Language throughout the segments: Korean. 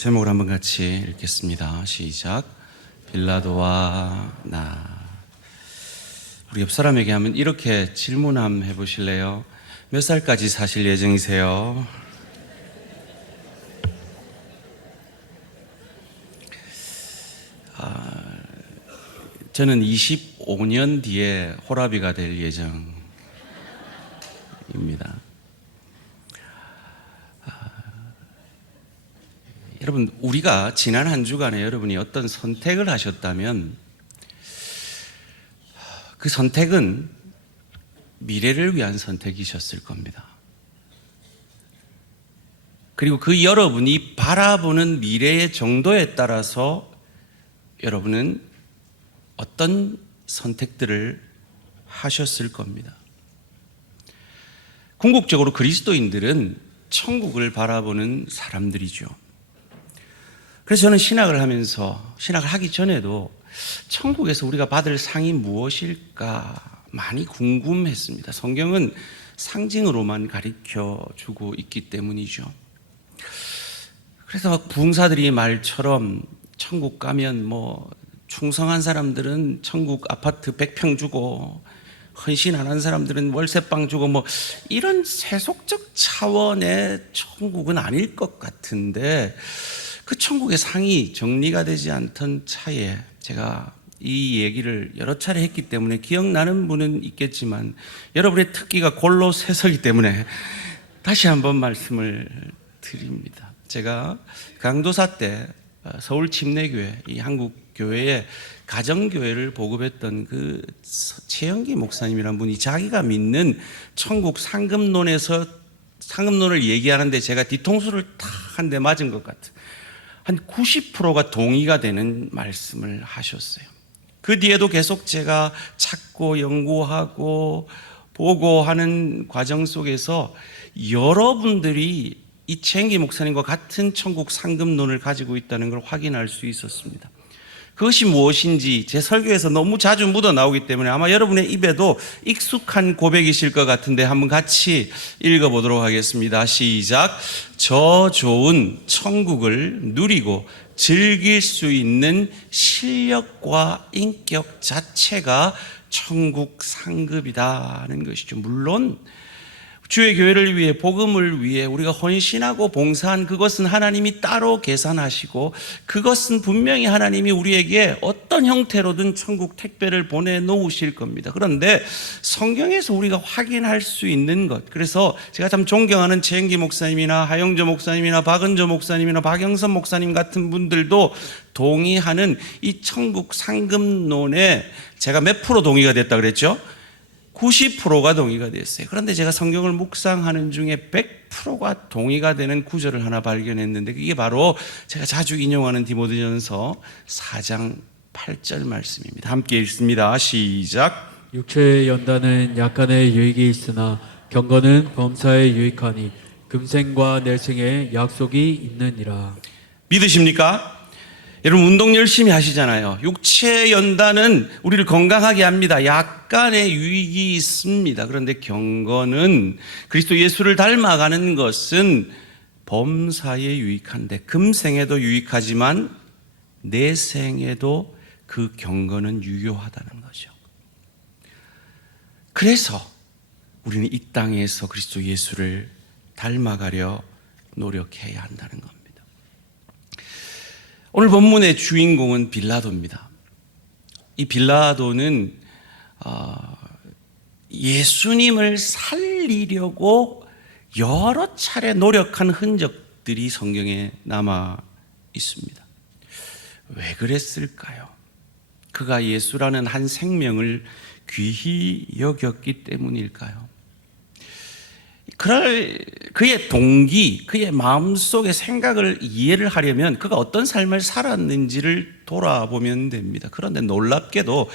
제목을 한번 같이 읽겠습니다. 시작. 빌라도와 나. 우리 옆 사람에게 한번 이렇게 질문 한번 해보실래요? 몇 살까지 사실 예정이세요? 저는 25년 뒤에 호라비가 될 예정입니다. 여러분, 우리가 지난 한 주간에 여러분이 어떤 선택을 하셨다면 그 선택은 미래를 위한 선택이셨을 겁니다. 그리고 그 여러분이 바라보는 미래의 정도에 따라서 여러분은 어떤 선택들을 하셨을 겁니다. 궁극적으로 그리스도인들은 천국을 바라보는 사람들이죠. 그래서 저는 신학을 하기 전에도 천국에서 우리가 받을 상이 무엇일까 많이 궁금했습니다. 성경은 상징으로만 가르쳐 주고 있기 때문이죠. 그래서 부흥사들이 말처럼 천국 가면 충성한 사람들은 천국 아파트 100평 주고 헌신 안 한 사람들은 월세방 주고 이런 세속적 차원의 천국은 아닐 것 같은데 그 천국의 상이 정리가 되지 않던 차에 제가 이 얘기를 여러 차례 했기 때문에 기억나는 분은 있겠지만 여러분의 특기가 골로 새서기 때문에 다시 한번 말씀을 드립니다. 제가 강도사 때 서울 침례교회, 이 한국 교회에 가정교회를 보급했던 그 최영기 목사님이라는 분이 자기가 믿는 천국 상급론에서 상급론을 얘기하는데 제가 뒤통수를 탁 한 대 맞은 것 같아요. 한 90%가 동의가 되는 말씀을 하셨어요. 그 뒤에도 계속 제가 찾고 연구하고 보고 하는 과정 속에서 여러분들이 이 최영기 목사님과 같은 천국 상급론을 가지고 있다는 걸 확인할 수 있었습니다. 그것이 무엇인지 제 설교에서 너무 자주 묻어 나오기 때문에 아마 여러분의 입에도 익숙한 고백이실 것 같은데 한번 같이 읽어보도록 하겠습니다. 시작. 저 좋은 천국을 누리고 즐길 수 있는 실력과 인격 자체가 천국 상급이라는 것이죠. 물론 주의 교회를 위해 복음을 위해 우리가 헌신하고 봉사한 그것은 하나님이 따로 계산하시고 그것은 분명히 하나님이 우리에게 어떤 형태로든 천국 택배를 보내놓으실 겁니다. 그런데 성경에서 우리가 확인할 수 있는 것, 그래서 제가 참 존경하는 최영기 목사님이나 하영조 목사님이나 박은조 목사님이나 박영선 목사님 같은 분들도 동의하는 이 천국 상급론에 제가 몇 프로 동의가 됐다 그랬죠? 90%가 동의가 됐어요. 그런데 제가 성경을 묵상하는 중에 100%가 동의가 되는 구절을 하나 발견했는데 그게 바로 제가 자주 인용하는 디모데전서 4장 8절 말씀입니다. 함께 읽습니다. 시작. 육체의 연단은 약간의 유익이 있으나 경건은 범사에 유익하니 금생과 내생에 약속이 있느니라. 믿으십니까? 여러분 운동 열심히 하시잖아요. 육체의 연단은 우리를 건강하게 합니다. 약간의 유익이 있습니다. 그런데 경건은 그리스도 예수를 닮아가는 것은 범사에 유익한데 금생에도 유익하지만 내생에도 그 경건은 유효하다는 거죠. 그래서 우리는 이 땅에서 그리스도 예수를 닮아가려 노력해야 한다는 겁니다. 오늘 본문의 주인공은 빌라도입니다. 이 빌라도는 예수님을 살리려고 여러 차례 노력한 흔적들이 성경에 남아 있습니다. 왜 그랬을까요? 그가 예수라는 한 생명을 귀히 여겼기 때문일까요? 그의 동기, 그의 마음속의 생각을 이해를 하려면 그가 어떤 삶을 살았는지를 돌아보면 됩니다. 그런데 놀랍게도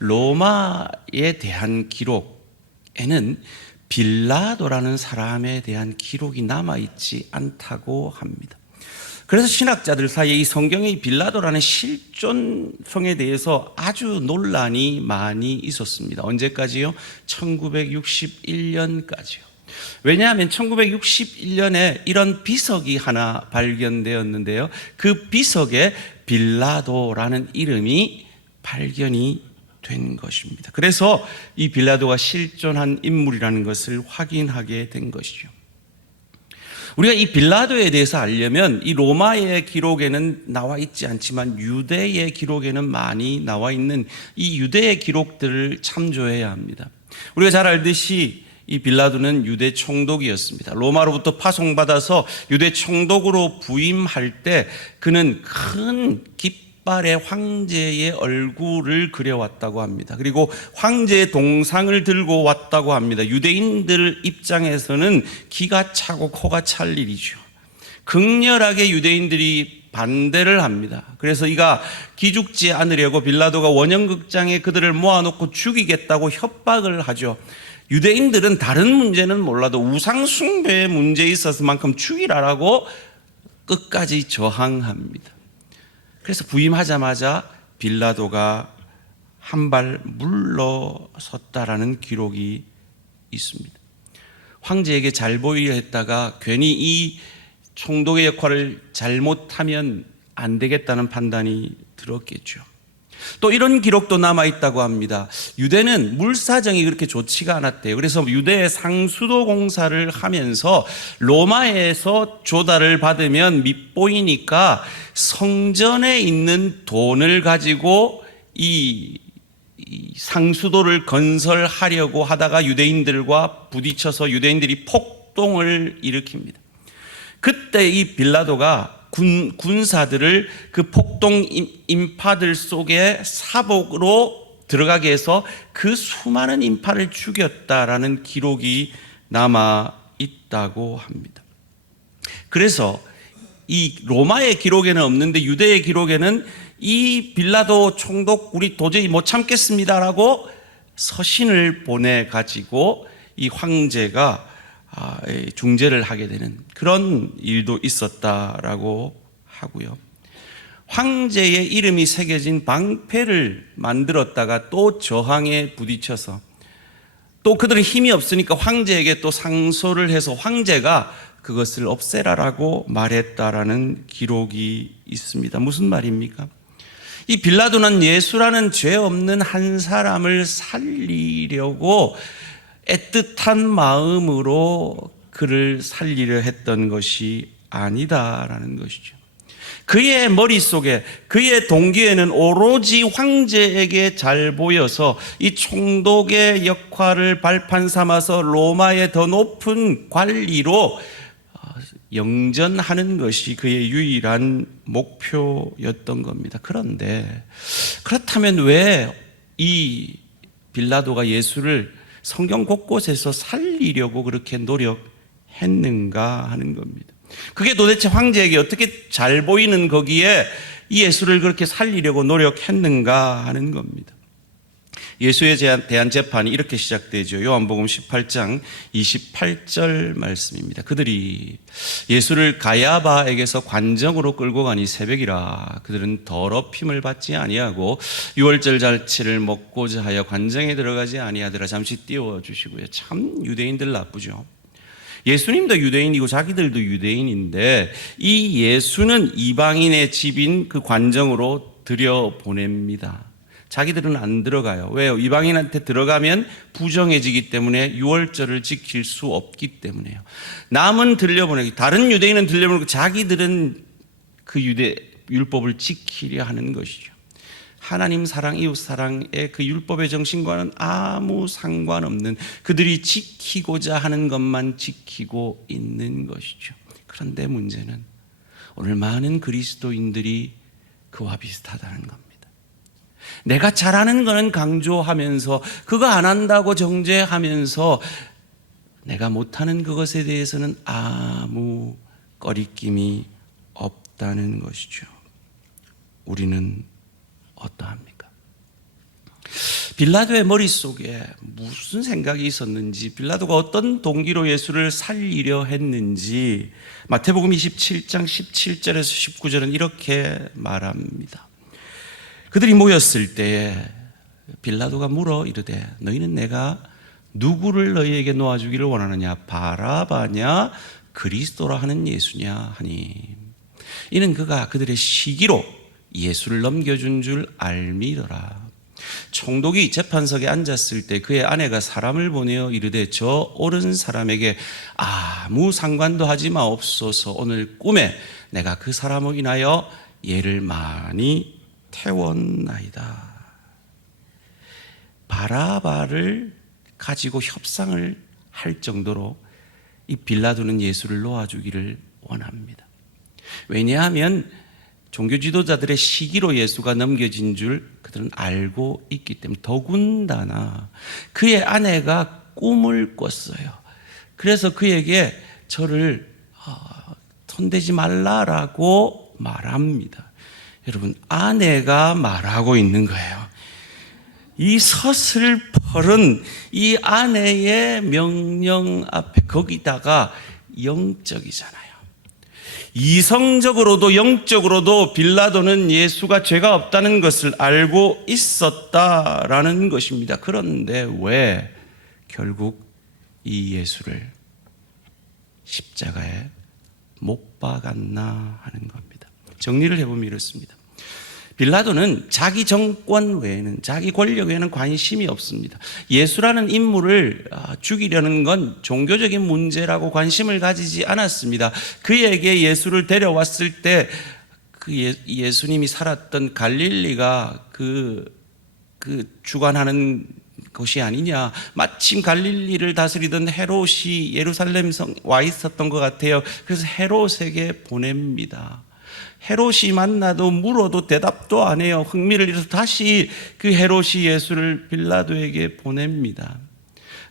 로마에 대한 기록에는 빌라도라는 사람에 대한 기록이 남아있지 않다고 합니다. 그래서 신학자들 사이에 이 성경의 빌라도라는 실존성에 대해서 아주 논란이 많이 있었습니다. 언제까지요? 1961년까지요. 왜냐하면 1961년에 이런 비석이 하나 발견되었는데요. 그 비석에 빌라도라는 이름이 발견이 된 것입니다. 그래서 이 빌라도가 실존한 인물이라는 것을 확인하게 된 것이죠. 우리가 이 빌라도에 대해서 알려면 이 로마의 기록에는 나와 있지 않지만 유대의 기록에는 많이 나와 있는 이 유대의 기록들을 참조해야 합니다. 우리가 잘 알듯이 이 빌라도는 유대 총독이었습니다. 로마로부터 파송받아서 유대 총독으로 부임할 때 그는 큰 깃발의 황제의 얼굴을 그려왔다고 합니다. 그리고 황제의 동상을 들고 왔다고 합니다. 유대인들 입장에서는 기가 차고 코가 찰 일이죠. 극렬하게 유대인들이 반대를 합니다. 그래서 이가 기죽지 않으려고 빌라도가 원형극장에 그들을 모아놓고 죽이겠다고 협박을 하죠. 유대인들은 다른 문제는 몰라도 우상 숭배의 문제에 있어서만큼 죽이라라고 끝까지 저항합니다. 그래서 부임하자마자 빌라도가 한 발 물러섰다라는 기록이 있습니다. 황제에게 잘 보이려 했다가 괜히 이 총독의 역할을 잘못하면 안 되겠다는 판단이 들었겠죠. 또 이런 기록도 남아있다고 합니다. 유대는 물사정이 그렇게 좋지가 않았대요. 그래서 유대의 상수도 공사를 하면서 로마에서 조달을 받으면 밉보이니까 성전에 있는 돈을 가지고 이 상수도를 건설하려고 하다가 유대인들과 부딪혀서 유대인들이 폭동을 일으킵니다. 그때 이 빌라도가 군사들을 그 폭동 인파들 속에 사복으로 들어가게 해서 그 수많은 인파를 죽였다라는 기록이 남아 있다고 합니다. 그래서 이 로마의 기록에는 없는데 유대의 기록에는 이 빌라도 총독 우리 도저히 못 참겠습니다라고 서신을 보내가지고 이 황제가 중재를 하게 되는 그런 일도 있었다라고 하고요. 황제의 이름이 새겨진 방패를 만들었다가 또 저항에 부딪혀서 또 그들은 힘이 없으니까 황제에게 또 상소를 해서 황제가 그것을 없애라라고 말했다라는 기록이 있습니다. 무슨 말입니까? 이 빌라도는 예수라는 죄 없는 한 사람을 살리려고 애틋한 마음으로 그를 살리려 했던 것이 아니다라는 것이죠. 그의 머릿속에 그의 동기에는 오로지 황제에게 잘 보여서 이 총독의 역할을 발판 삼아서 로마의 더 높은 관리로 영전하는 것이 그의 유일한 목표였던 겁니다. 그런데 그렇다면 왜 이 빌라도가 예수를 성경 곳곳에서 살리려고 그렇게 노력했는가 하는 겁니다. 그게 도대체 황제에게 어떻게 잘 보이는 거기에 이 예수를 그렇게 살리려고 노력했는가 하는 겁니다. 예수에 대한 재판이 이렇게 시작되죠. 요한복음 18장 28절 말씀입니다. 그들이 예수를 가야바에게서 관정으로 끌고 가니 새벽이라 그들은 더럽힘을 받지 아니하고 유월절 잔치를 먹고자 하여 관정에 들어가지 아니하더라. 잠시 띄워주시고요. 참 유대인들 나쁘죠. 예수님도 유대인이고 자기들도 유대인인데 이 예수는 이방인의 집인 그 관정으로 들여보냅니다. 자기들은 안 들어가요. 왜요? 이방인한테 들어가면 부정해지기 때문에 유월절을 지킬 수 없기 때문에요. 남은 들려보내기, 다른 유대인은 들려보내고 자기들은 그 유대 율법을 지키려 하는 것이죠. 하나님 사랑, 이웃 사랑의 그 율법의 정신과는 아무 상관없는 그들이 지키고자 하는 것만 지키고 있는 것이죠. 그런데 문제는 오늘 많은 그리스도인들이 그와 비슷하다는 겁니다. 내가 잘하는 거는 강조하면서 그거 안 한다고 정죄하면서 내가 못하는 그것에 대해서는 아무 꺼리낌이 없다는 것이죠. 우리는 어떠합니까? 빌라도의 머릿속에 무슨 생각이 있었는지, 빌라도가 어떤 동기로 예수를 살리려 했는지 마태복음 27장 17절에서 19절은 이렇게 말합니다. 그들이 모였을 때에 빌라도가 물어 이르되 너희는 내가 누구를 너희에게 놓아주기를 원하느냐? 바라바냐 그리스도라 하는 예수냐 하니, 이는 그가 그들의 시기로 예수를 넘겨준 줄 알미더라. 총독이 재판석에 앉았을 때 그의 아내가 사람을 보내어 이르되 저 옳은 사람에게 아무 상관도 하지 마옵소서. 오늘 꿈에 내가 그 사람으로 인하여 얘를 많이 태웠나이다. 바라바를 가지고 협상을 할 정도로 이 빌라도는 예수를 놓아주기를 원합니다. 왜냐하면 종교 지도자들의 시기로 예수가 넘겨진 줄 그들은 알고 있기 때문에, 더군다나 그의 아내가 꿈을 꿨어요. 그래서 그에게 저를 손대지 말라라고 말합니다. 여러분, 아내가 말하고 있는 거예요. 이 서슬펄은 이 아내의 명령 앞에, 거기다가 영적이잖아요. 이성적으로도 영적으로도 빌라도는 예수가 죄가 없다는 것을 알고 있었다라는 것입니다. 그런데 왜 결국 이 예수를 십자가에 못 박았나 하는 겁니다. 정리를 해보면 이렇습니다. 빌라도는 자기 정권 외에는, 자기 권력 외에는 관심이 없습니다. 예수라는 인물을 죽이려는 건 종교적인 문제라고 관심을 가지지 않았습니다. 그에게 예수를 데려왔을 때 그 예수님이 살았던 갈릴리가 그 주관하는 곳이 아니냐. 마침 갈릴리를 다스리던 헤롯이 예루살렘 성 와 있었던 것 같아요. 그래서 헤롯에게 보냅니다. 헤롯이 만나도 물어도 대답도 안 해요. 흥미를 잃어서 다시 그 헤롯이 예수를 빌라도에게 보냅니다.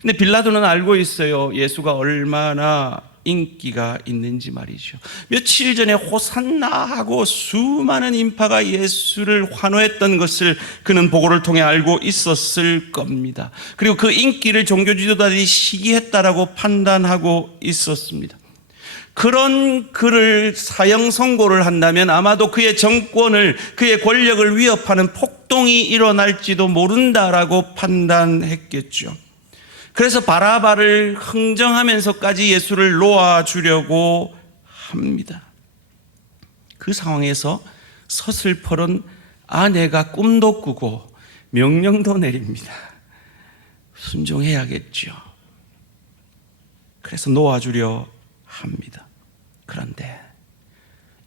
근데 빌라도는 알고 있어요. 예수가 얼마나 인기가 있는지 말이죠. 며칠 전에 호산나 하고 수많은 인파가 예수를 환호했던 것을 그는 보고를 통해 알고 있었을 겁니다. 그리고 그 인기를 종교 지도자들이 시기했다라고 판단하고 있었습니다. 그런 그를 사형 선고를 한다면 아마도 그의 정권을, 그의 권력을 위협하는 폭동이 일어날지도 모른다라고 판단했겠죠. 그래서 바라바를 흥정하면서까지 예수를 놓아주려고 합니다. 그 상황에서 서슬펄은 아내가 꿈도 꾸고 명령도 내립니다. 순종해야겠죠. 그래서 놓아주려 합니다. 그런데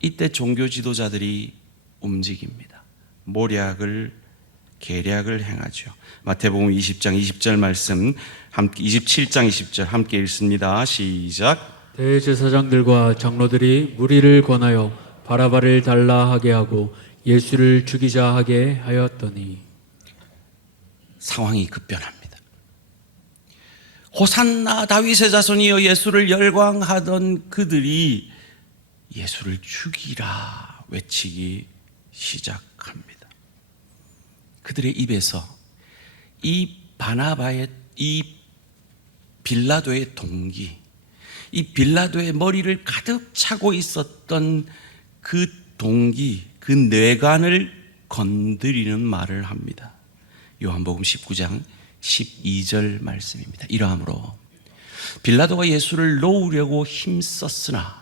이때 종교 지도자들이 움직입니다. 모략을, 계략을 행하죠. 마태복음 20장 20절 말씀, 27장 20절 함께 읽습니다. 시작. 대제사장들과 장로들이 무리를 권하여 바라바를 달라 하게 하고 예수를 죽이자 하게 하였더니, 상황이 급변합니다. 호산나 다윗의 자손이여 예수를 열광하던 그들이 예수를 죽이라 외치기 시작합니다. 그들의 입에서 이 바나바의, 이 빌라도의 동기, 이 빌라도의 머리를 가득 차고 있었던 그 동기, 그 뇌관을 건드리는 말을 합니다. 요한복음 19장 12절 말씀입니다. 이러함으로 빌라도가 예수를 놓으려고 힘썼으나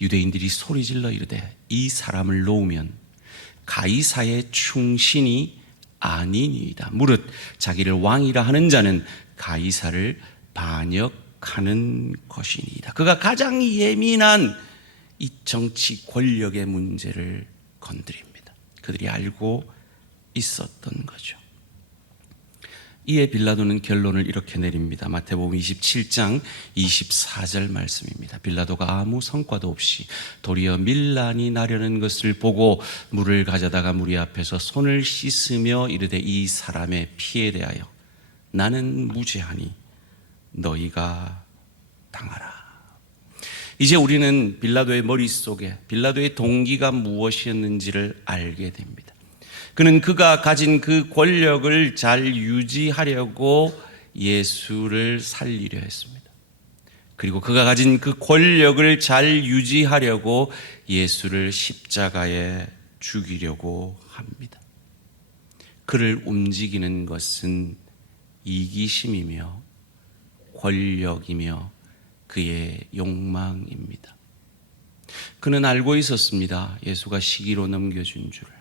유대인들이 소리질러 이르되 이 사람을 놓으면 가이사의 충신이 아니니이다. 무릇 자기를 왕이라 하는 자는 가이사를 반역하는 것이니이다. 그가 가장 예민한 이 정치 권력의 문제를 건드립니다. 그들이 알고 있었던 거죠. 이에 빌라도는 결론을 이렇게 내립니다. 마태복음 27장 24절 말씀입니다. 빌라도가 아무 성과도 없이 도리어 밀란이 나려는 것을 보고 물을 가져다가 무리 앞에서 손을 씻으며 이르되 이 사람의 피에 대하여 나는 무죄하니 너희가 당하라. 이제 우리는 빌라도의 머릿속에 빌라도의 동기가 무엇이었는지를 알게 됩니다. 그는 그가 가진 그 권력을 잘 유지하려고 예수를 살리려 했습니다. 그리고 그가 가진 그 권력을 잘 유지하려고 예수를 십자가에 죽이려고 합니다. 그를 움직이는 것은 이기심이며 권력이며 그의 욕망입니다. 그는 알고 있었습니다. 예수가 시기로 넘겨준 줄을.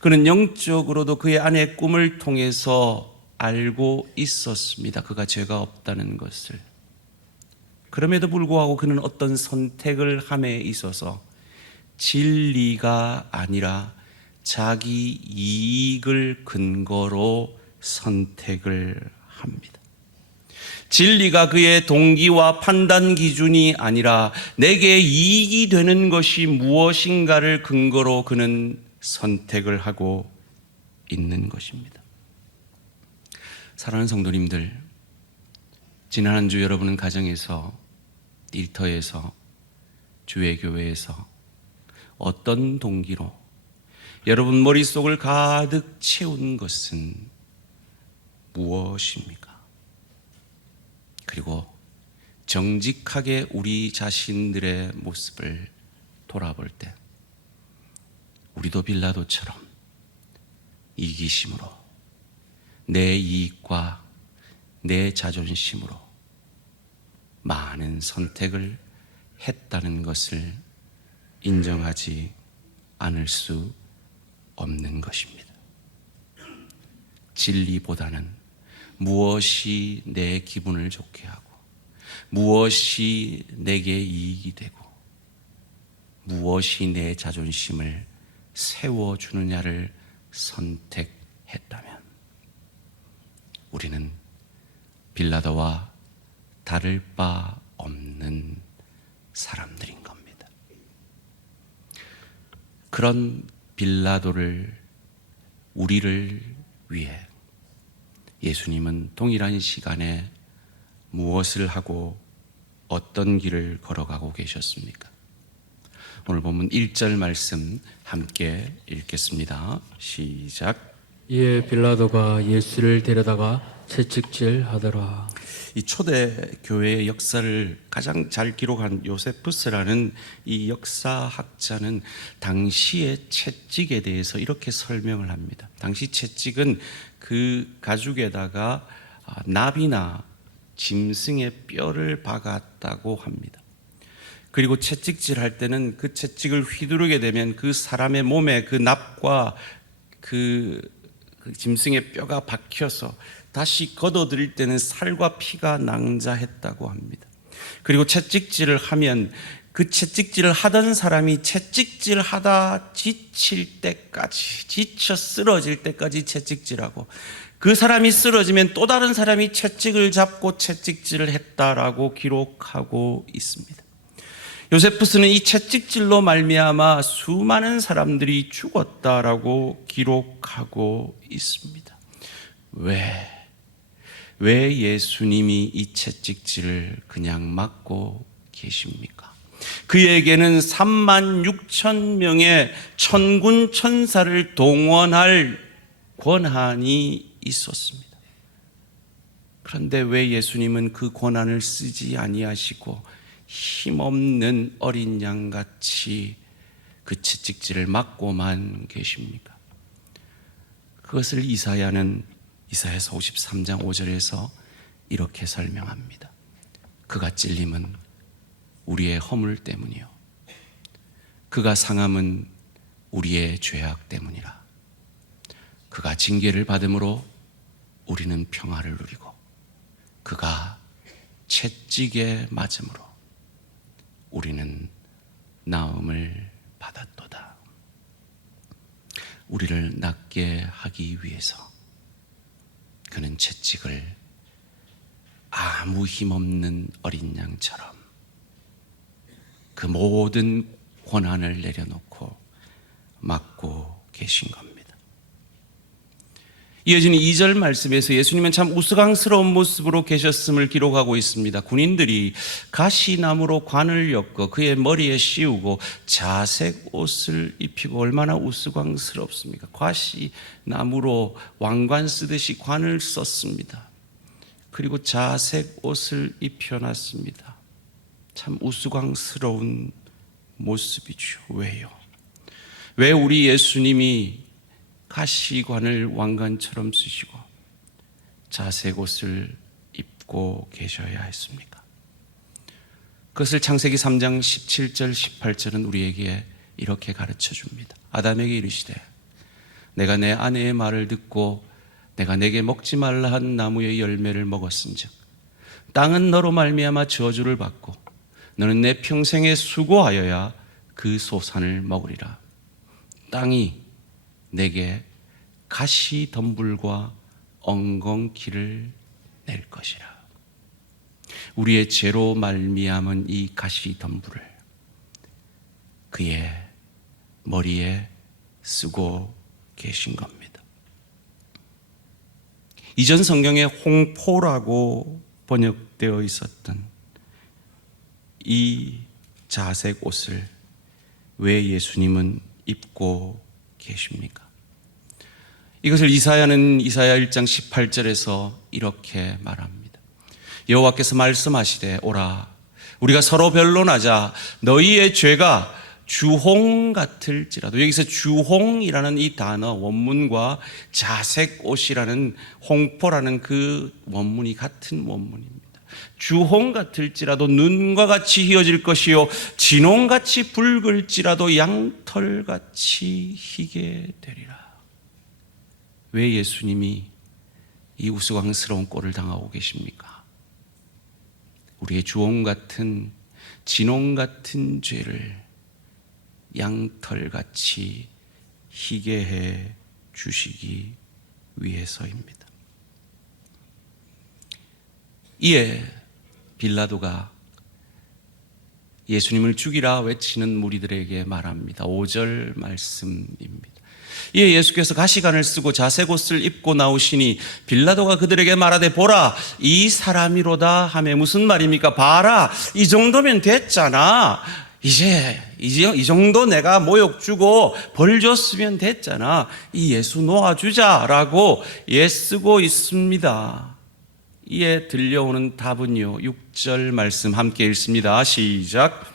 그는 영적으로도 그의 아내의 꿈을 통해서 알고 있었습니다. 그가 죄가 없다는 것을. 그럼에도 불구하고 그는 어떤 선택을 함에 있어서 진리가 아니라 자기 이익을 근거로 선택을 합니다. 진리가 그의 동기와 판단 기준이 아니라 내게 이익이 되는 것이 무엇인가를 근거로 그는 선택을 하고 있는 것입니다. 사랑하는 성도님들, 지난 한 주 여러분은 가정에서, 일터에서, 주회교회에서 어떤 동기로 여러분 머릿속을 가득 채운 것은 무엇입니까? 그리고 정직하게 우리 자신들의 모습을 돌아볼 때 우리도 빌라도처럼 이기심으로, 내 이익과 내 자존심으로 많은 선택을 했다는 것을 인정하지 않을 수 없는 것입니다. 진리보다는 무엇이 내 기분을 좋게 하고 무엇이 내게 이익이 되고 무엇이 내 자존심을 세워주느냐를 선택했다면 우리는 빌라도와 다를 바 없는 사람들인 겁니다. 그런 빌라도를, 우리를 위해 예수님은 동일한 시간에 무엇을 하고 어떤 길을 걸어가고 계셨습니까? 오늘 본문 1절 말씀 함께 읽겠습니다. 시작. 이에 빌라도가 예수를 데려다가 채찍질하더라. 이 초대 교회의 역사를 가장 잘 기록한 요세푸스라는 이 역사학자는 당시의 채찍에 대해서 이렇게 설명을 합니다. 당시 채찍은 그 가죽에다가 나비나 짐승의 뼈를 박았다고 합니다. 그리고 채찍질 할 때는 그 채찍을 휘두르게 되면 그 사람의 몸에 그 납과 그 짐승의 뼈가 박혀서 다시 걷어들일 때는 살과 피가 낭자했다고 합니다. 그리고 채찍질을 하면 그 채찍질을 하던 사람이 채찍질 하다 지칠 때까지, 지쳐 쓰러질 때까지 채찍질하고 그 사람이 쓰러지면 또 다른 사람이 채찍을 잡고 채찍질을 했다라고 기록하고 있습니다. 요세푸스는 이 채찍질로 말미암아 수많은 사람들이 죽었다라고 기록하고 있습니다. 왜 예수님이 이 채찍질을 그냥 맞고 계십니까? 그에게는 36,000명의 천군 천사를 동원할 권한이 있었습니다. 그런데 왜 예수님은 그 권한을 쓰지 아니하시고 힘없는 어린 양같이 그 채찍질을 맞고만 계십니까? 그것을 이사야서 53장 5절에서 이렇게 설명합니다. 그가 찔림은 우리의 허물 때문이요 그가 상함은 우리의 죄악 때문이라. 그가 징계를 받음으로 우리는 평화를 누리고 그가 채찍에 맞음으로 우리는 나음을 받았도다. 우리를 낫게 하기 위해서 그는 채찍을 아무 힘없는 어린 양처럼 그 모든 권한을 내려놓고 맞고 계신 겁니다. 이어지는 2절 말씀에서 예수님은 참 우스꽝스러운 모습으로 계셨음을 기록하고 있습니다. 군인들이 가시나무로 관을 엮어 그의 머리에 씌우고 자색 옷을 입히고 얼마나 우스꽝스럽습니까? 가시나무로 왕관 쓰듯이 관을 썼습니다. 그리고 자색 옷을 입혀놨습니다. 참 우스꽝스러운 모습이죠. 왜요? 왜 우리 예수님이 가시관을 왕관처럼 쓰시고 자색 옷을 입고 계셔야 했습니까? 그것을 창세기 3장 17절 18절은 우리에게 이렇게 가르쳐 줍니다. 아담에게 이르시되 내가 내 아내의 말을 듣고 내가 내게 먹지 말라 한 나무의 열매를 먹었은즉 땅은 너로 말미암아 저주를 받고 너는 내 평생에 수고하여야 그 소산을 먹으리라. 땅이 내게 가시 덤불과 엉겅퀴를 낼 것이라. 우리의 죄로 말미암은 이 가시 덤불을 그의 머리에 쓰고 계신 겁니다. 이전 성경에 홍포라고 번역되어 있었던 이 자색 옷을 왜 예수님은 입고 계십니까? 이것을 이사야는 이사야 1장 18절에서 이렇게 말합니다. 여호와께서 말씀하시되 오라 우리가 서로 변론하자. 너희의 죄가 주홍 같을지라도. 여기서 주홍이라는 이 단어 원문과 자색 옷이라는 홍포라는 그 원문이 같은 원문입니다. 주홍 같을지라도 눈과 같이 휘어질 것이요 진홍같이 붉을지라도 양털같이 희게 되리라. 왜 예수님이 이 우스꽝스러운 꼴을 당하고 계십니까? 우리의 주홍 같은 진홍 같은 죄를 양털같이 희게 해 주시기 위해서입니다. 이에 빌라도가 예수님을 죽이라 외치는 무리들에게 말합니다. 5절 말씀입니다. 이에 예수께서 가시관을 쓰고 자색 옷을 입고 나오시니 빌라도가 그들에게 말하되 보라 이 사람이로다 하매 무슨 말입니까? 봐라 이 정도면 됐잖아. 이제 이 정도 내가 모욕 주고 벌 줬으면 됐잖아. 이 예수 놓아주자라고 애쓰고 있습니다. 이에 들려오는 답은요 6절 말씀 함께 읽습니다. 시작.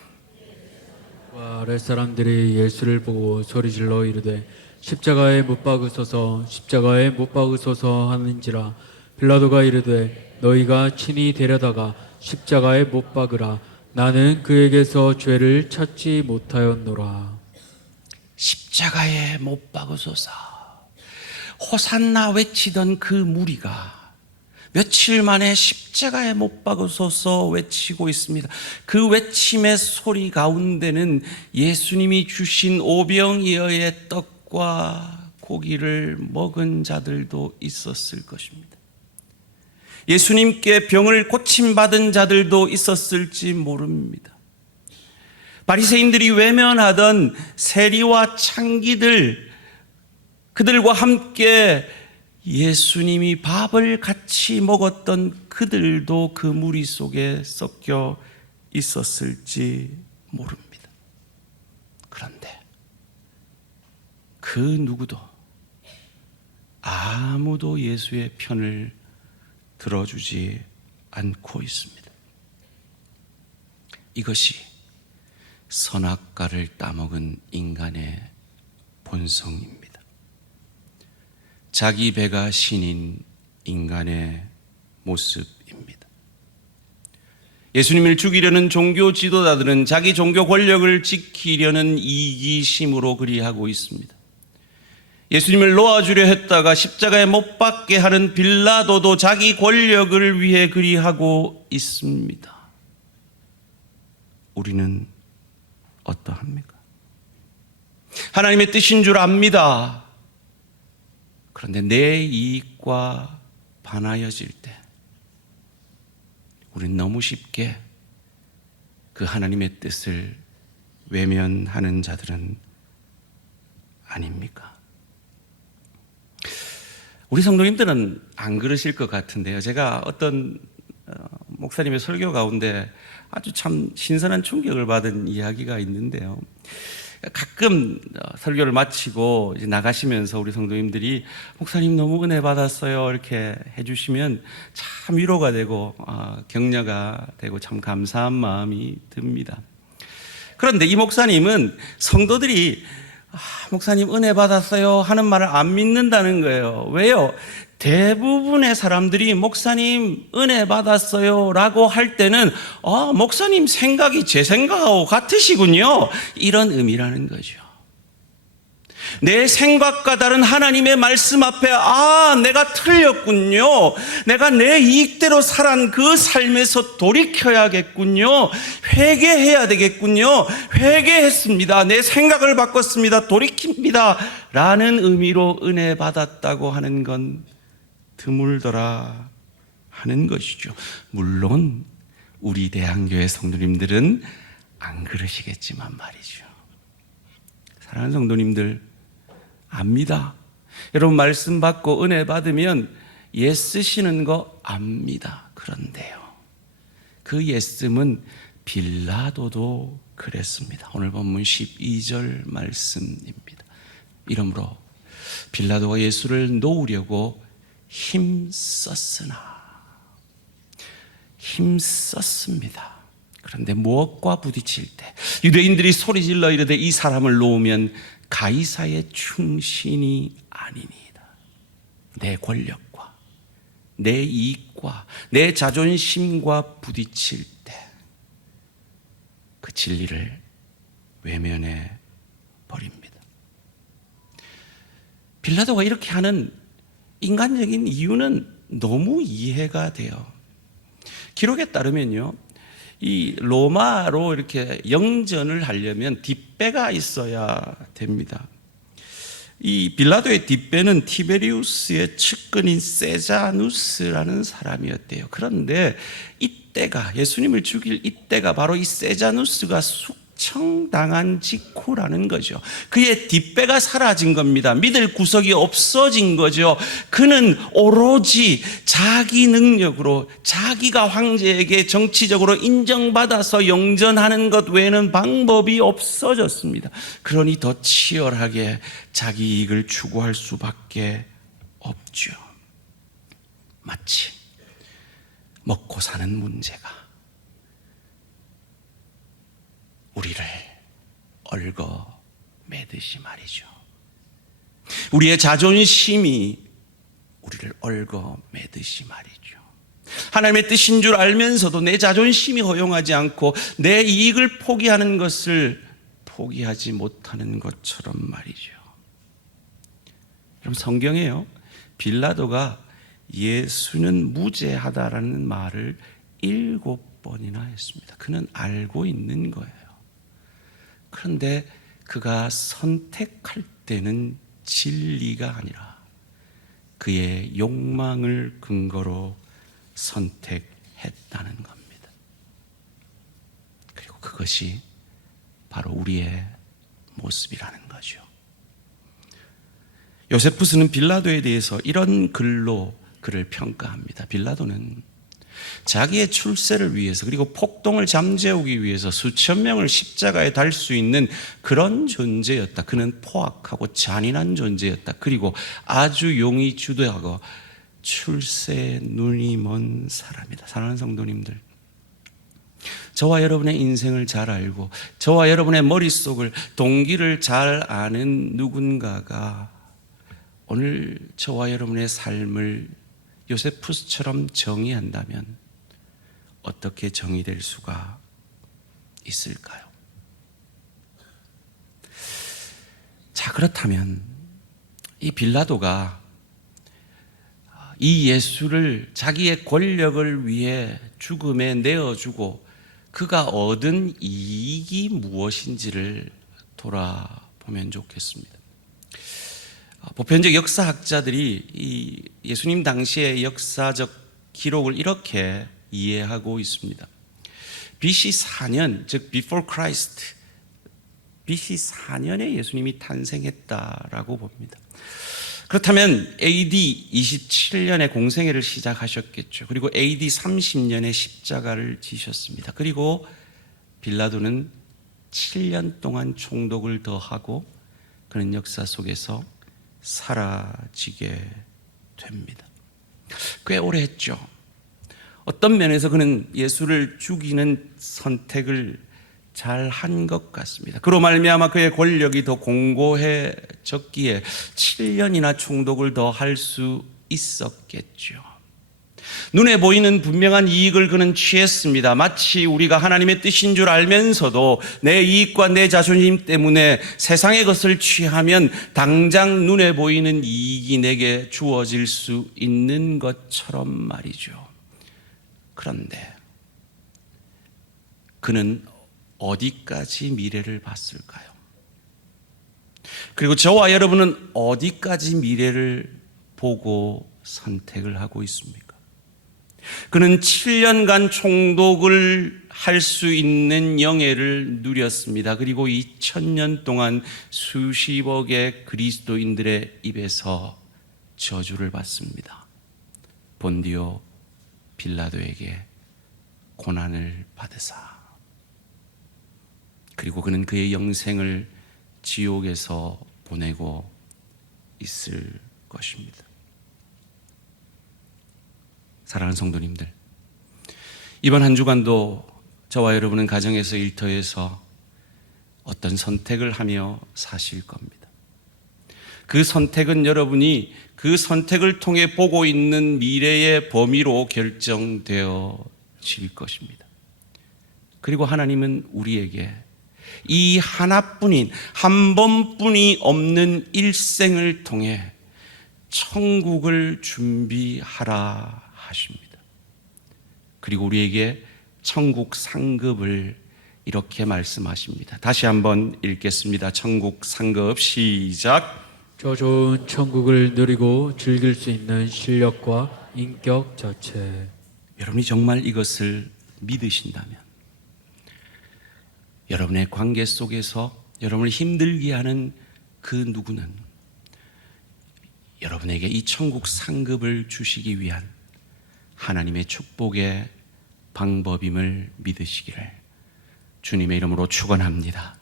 아랫사람들이 예수를 보고 소리질러 이르되 십자가에 못 박으소서 십자가에 못 박으소서 하는지라. 빌라도가 이르되 너희가 친히 데려다가 십자가에 못 박으라. 나는 그에게서 죄를 찾지 못하였노라. 십자가에 못 박으소서. 호산나 외치던 그 무리가 며칠 만에 십자가에 못 박으소서 외치고 있습니다. 그 외침의 소리 가운데는 예수님이 주신 오병이어의 떡과 고기를 먹은 자들도 있었을 것입니다. 예수님께 병을 고침받은 자들도 있었을지 모릅니다. 바리새인들이 외면하던 세리와 창기들, 그들과 함께 예수님이 밥을 같이 먹었던 그들도 그 무리 속에 섞여 있었을지 모릅니다. 그런데 그 누구도 아무도 예수의 편을 들어주지 않고 있습니다. 이것이 선악과를 따먹은 인간의 본성입니다. 자기 배가 신인 인간의 모습입니다. 예수님을 죽이려는 종교 지도자들은 자기 종교 권력을 지키려는 이기심으로 그리하고 있습니다. 예수님을 놓아주려 했다가 십자가에 못 박게 하는 빌라도도 자기 권력을 위해 그리하고 있습니다. 우리는 어떠합니까? 하나님의 뜻인 줄 압니다. 그런데 내 이익과 반하여질 때 우리는 너무 쉽게 그 하나님의 뜻을 외면하는 자들은 아닙니까? 우리 성도님들은 안 그러실 것 같은데요. 제가 어떤 목사님의 설교 가운데 아주 참 신선한 충격을 받은 이야기가 있는데요. 가끔 설교를 마치고 이제 나가시면서 우리 성도님들이 목사님 너무 은혜 받았어요 이렇게 해주시면 참 위로가 되고 격려가 되고 참 감사한 마음이 듭니다. 그런데 이 목사님은 성도들이 목사님 은혜 받았어요 하는 말을 안 믿는다는 거예요. 왜요? 대부분의 사람들이 목사님 은혜 받았어요 라고 할 때는 목사님 생각이 제 생각하고 같으시군요, 이런 의미라는 거죠. 내 생각과 다른 하나님의 말씀 앞에 내가 틀렸군요, 내가 내 이익대로 살한 그 삶에서 돌이켜야겠군요, 회개해야 되겠군요, 회개했습니다, 내 생각을 바꿨습니다, 돌이킵니다 라는 의미로 은혜 받았다고 하는 건 드물더라 하는 것이죠. 물론 우리 대한교회 성도님들은 안 그러시겠지만 말이죠. 사랑하는 성도님들, 압니다. 여러분 말씀 받고 은혜 받으면 예쓰시는 거 압니다. 그런데요, 그 예씀은 빌라도도 그랬습니다. 오늘 본문 12절 말씀입니다. 이러므로 빌라도가 예수를 놓으려고 힘썼습니다. 그런데 무엇과 부딪힐 때 유대인들이 소리질러 이르되 이 사람을 놓으면 가이사의 충신이 아니니이다. 내 권력과 내 이익과 내 자존심과 부딪힐 때 그 진리를 외면해 버립니다. 빌라도가 이렇게 하는 인간적인 이유는 너무 이해가 돼요. 기록에 따르면요, 이 로마로 이렇게 영전을 하려면 뒷배가 있어야 됩니다. 이 빌라도의 뒷배는 티베리우스의 측근인 세자누스라는 사람이었대요. 그런데 이때가, 예수님을 죽일 이때가 바로 이 세자누스가 숙청당한 직후라는 거죠. 그의 뒷배가 사라진 겁니다. 믿을 구석이 없어진 거죠. 그는 오로지 자기 능력으로 자기가 황제에게 정치적으로 인정받아서 영전하는 것 외에는 방법이 없어졌습니다. 그러니 더 치열하게 자기 이익을 추구할 수밖에 없죠. 마치 먹고 사는 문제가 우리를 얽어매듯이 말이죠. 우리의 자존심이 우리를 얽어매듯이 말이죠. 하나님의 뜻인 줄 알면서도 내 자존심이 허용하지 않고 내 이익을 포기하는 것을 포기하지 못하는 것처럼 말이죠. 그럼 성경에요, 빌라도가 예수는 무죄하다라는 말을 7번이나 했습니다. 그는 알고 있는 거예요. 그런데 그가 선택할 때는 진리가 아니라 그의 욕망을 근거로 선택했다는 겁니다. 그리고 그것이 바로 우리의 모습이라는 거죠. 요세푸스는 빌라도에 대해서 이런 글로 그를 평가합니다. 빌라도는 자기의 출세를 위해서, 그리고 폭동을 잠재우기 위해서 수천 명을 십자가에 달 수 있는 그런 존재였다. 그는 포악하고 잔인한 존재였다. 그리고 아주 용이 주도하고 출세에 눈이 먼 사람이다. 사랑하는 성도님들, 저와 여러분의 인생을 잘 알고 저와 여러분의 머릿속을, 동기를 잘 아는 누군가가 오늘 저와 여러분의 삶을 요세푸스처럼 정의한다면 어떻게 정의될 수가 있을까요? 자, 그렇다면 이 빌라도가 이 예수를 자기의 권력을 위해 죽음에 내어주고 그가 얻은 이익이 무엇인지를 돌아보면 좋겠습니다. 보편적 역사학자들이 이 예수님 당시의 역사적 기록을 이렇게 이해하고 있습니다. BC 4년, 즉 Before Christ, BC 4년에 예수님이 탄생했다라고 봅니다. 그렇다면 AD 27년에 공생애를 시작하셨겠죠. 그리고 AD 30년에 십자가를 지셨습니다. 그리고 빌라도는 7년 동안 총독을 더하고 그는 역사 속에서 사라지게 됩니다. 꽤 오래 했죠. 어떤 면에서 그는 예수를 죽이는 선택을 잘 한 것 같습니다. 그로 말미암아 그의 권력이 더 공고해졌기에 7년이나 총독을 더 할 수 있었겠죠. 눈에 보이는 분명한 이익을 그는 취했습니다. 마치 우리가 하나님의 뜻인 줄 알면서도 내 이익과 내 자존심 때문에 세상의 것을 취하면 당장 눈에 보이는 이익이 내게 주어질 수 있는 것처럼 말이죠. 그런데 그는 어디까지 미래를 봤을까요? 그리고 저와 여러분은 어디까지 미래를 보고 선택을 하고 있습니까? 그는 7년간 총독을 할 수 있는 영예를 누렸습니다. 그리고 2000년 동안 수십억의 그리스도인들의 입에서 저주를 받습니다. 본디오 빌라도에게 고난을 받으사, 그리고 그는 그의 영생을 지옥에서 보내고 있을 것입니다. 사랑하는 성도님들, 이번 한 주간도 저와 여러분은 가정에서, 일터에서 어떤 선택을 하며 사실 겁니다. 그 선택은 여러분이 그 선택을 통해 보고 있는 미래의 범위로 결정되어질 것입니다. 그리고 하나님은 우리에게 이 하나뿐인, 한 번뿐이 없는 일생을 통해 천국을 준비하라 하십니다. 그리고 우리에게 천국 상급을 이렇게 말씀하십니다. 다시 한번 읽겠습니다. 천국 상급 시작. 저 좋은 천국을 누리고 즐길 수 있는 실력과 인격 자체. 여러분이 정말 이것을 믿으신다면 여러분의 관계 속에서 여러분을 힘들게 하는 그 누구는 여러분에게 이 천국 상급을 주시기 위한 하나님의 축복의 방법임을 믿으시기를 주님의 이름으로 축원합니다.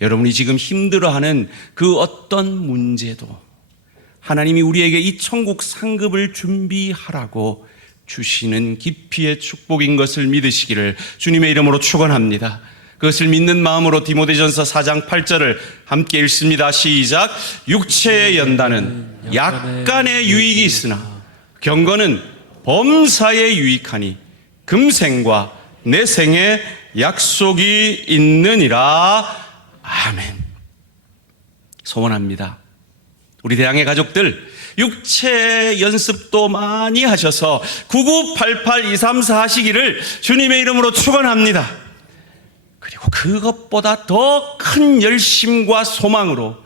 여러분이 지금 힘들어하는 그 어떤 문제도 하나님이 우리에게 이 천국 상급을 준비하라고 주시는 깊이의 축복인 것을 믿으시기를 주님의 이름으로 축원합니다. 그것을 믿는 마음으로 디모데전서 4장 8절을 함께 읽습니다. 시작. 육체의 연단은 약간의 유익이 있으나 경건은 범사에 유익하니 금생과 내생에 약속이 있느니라. 아멘. 소원합니다. 우리 대양의 가족들, 육체 연습도 많이 하셔서 9988-234 하시기를 주님의 이름으로 축원합니다. 그리고 그것보다 더 큰 열심과 소망으로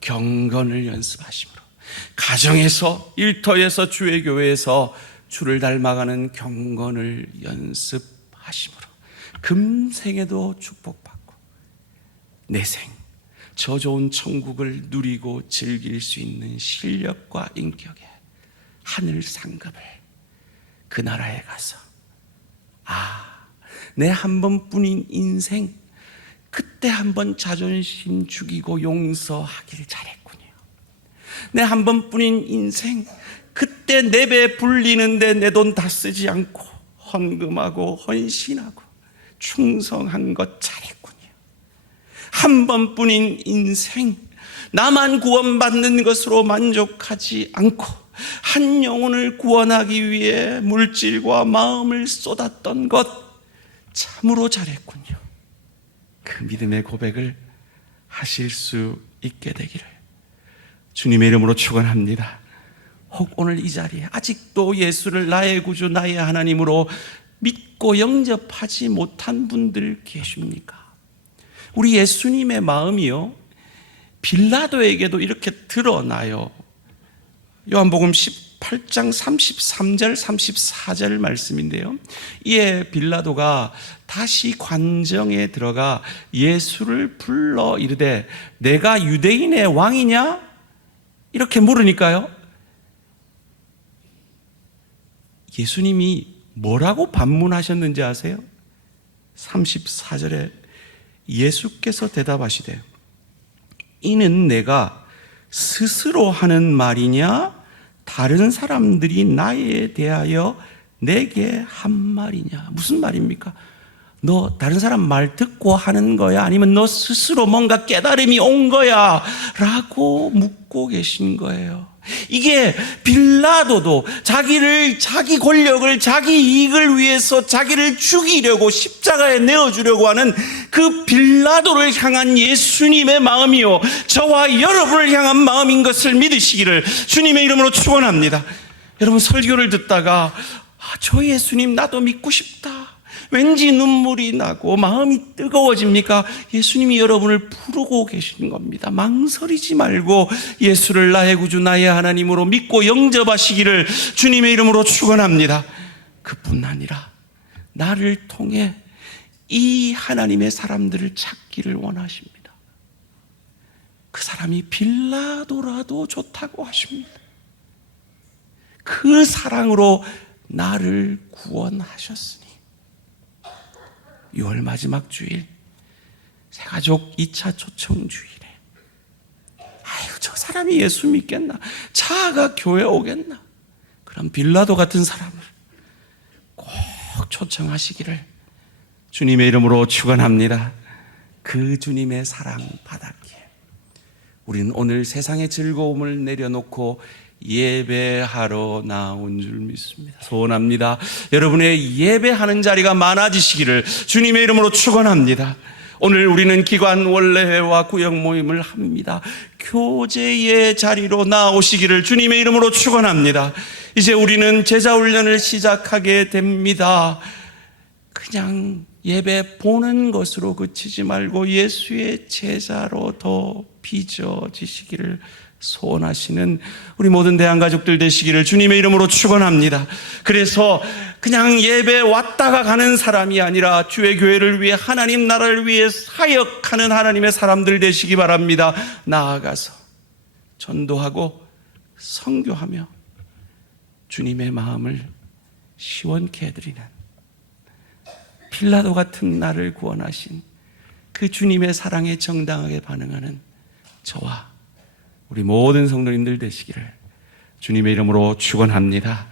경건을 연습하심으로, 가정에서, 일터에서, 주의 교회에서 주를 닮아가는 경건을 연습하심으로 금생에도 축복받고 내생 저 좋은 천국을 누리고 즐길 수 있는 실력과 인격의 하늘 상급을 그 나라에 가서 내 한 번뿐인 인생, 그때 한 번 자존심 죽이고 용서하길 잘했군요. 내 한 번뿐인 인생, 그때 내 배 불리는데 내 돈 다 쓰지 않고 헌금하고 헌신하고 충성한 것 잘했군요. 한 번뿐인 인생, 나만 구원받는 것으로 만족하지 않고 한 영혼을 구원하기 위해 물질과 마음을 쏟았던 것 참으로 잘했군요. 그 믿음의 고백을 하실 수 있게 되기를 주님의 이름으로 축원합니다. 혹 오늘 이 자리에 아직도 예수를 나의 구주, 나의 하나님으로 믿고 영접하지 못한 분들 계십니까? 우리 예수님의 마음이요, 빌라도에게도 이렇게 드러나요. 요한복음 18장 33절 34절 말씀인데요, 이에 빌라도가 다시 관정에 들어가 예수를 불러 이르되 내가 유대인의 왕이냐? 이렇게 물으니까요, 예수님이 뭐라고 반문하셨는지 아세요? 34절에 예수께서 대답하시되 이는 내가 스스로 하는 말이냐 다른 사람들이 나에 대하여 내게 한 말이냐? 무슨 말입니까? 너 다른 사람 말 듣고 하는 거야? 아니면 너 스스로 뭔가 깨달음이 온 거야? 라고 묻고 계신 거예요. 이게 빌라도도 자기 권력을, 자기 이익을 위해서 자기를 죽이려고 십자가에 내어주려고 하는 그 빌라도를 향한 예수님의 마음이요, 저와 여러분을 향한 마음인 것을 믿으시기를 주님의 이름으로 축원합니다. 여러분, 설교를 듣다가 저 예수님 나도 믿고 싶다, 왠지 눈물이 나고 마음이 뜨거워집니까? 예수님이 여러분을 부르고 계신 겁니다. 망설이지 말고 예수를 나의 구주, 나의 하나님으로 믿고 영접하시기를 주님의 이름으로 축원합니다. 그뿐 아니라 나를 통해 이 하나님의 사람들을 찾기를 원하십니다. 그 사람이 빌라도라도 좋다고 하십니다. 그 사랑으로 나를 구원하셨으니 6월 마지막 주일 새가족 2차 초청주일에 아유, 저 사람이 예수 믿겠나? 차가 교회 오겠나? 그런 빌라도 같은 사람을 꼭 초청하시기를 주님의 이름으로 축원합니다. 그 주님의 사랑 받았기에 우리는 오늘 세상의 즐거움을 내려놓고 예배하러 나온 줄 믿습니다. 소원합니다. 여러분의 예배하는 자리가 많아지시기를 주님의 이름으로 축원합니다. 오늘 우리는 기관 원례회와 구역 모임을 합니다. 교제의 자리로 나오시기를 주님의 이름으로 축원합니다. 이제 우리는 제자 훈련을 시작하게 됩니다. 그냥 예배 보는 것으로 그치지 말고 예수의 제자로 더 빚어지시기를 소원하시는 우리 모든 대한가족들 되시기를 주님의 이름으로 축원합니다. 그래서 그냥 예배 왔다가 가는 사람이 아니라 주의 교회를 위해, 하나님 나라를 위해 사역하는 하나님의 사람들 되시기 바랍니다. 나아가서 전도하고 선교하며 주님의 마음을 시원케 해드리는 빌라도 같은 나를 구원하신 그 주님의 사랑에 정당하게 반응하는 저와 우리 모든 성도님들 되시기를 주님의 이름으로 축원합니다.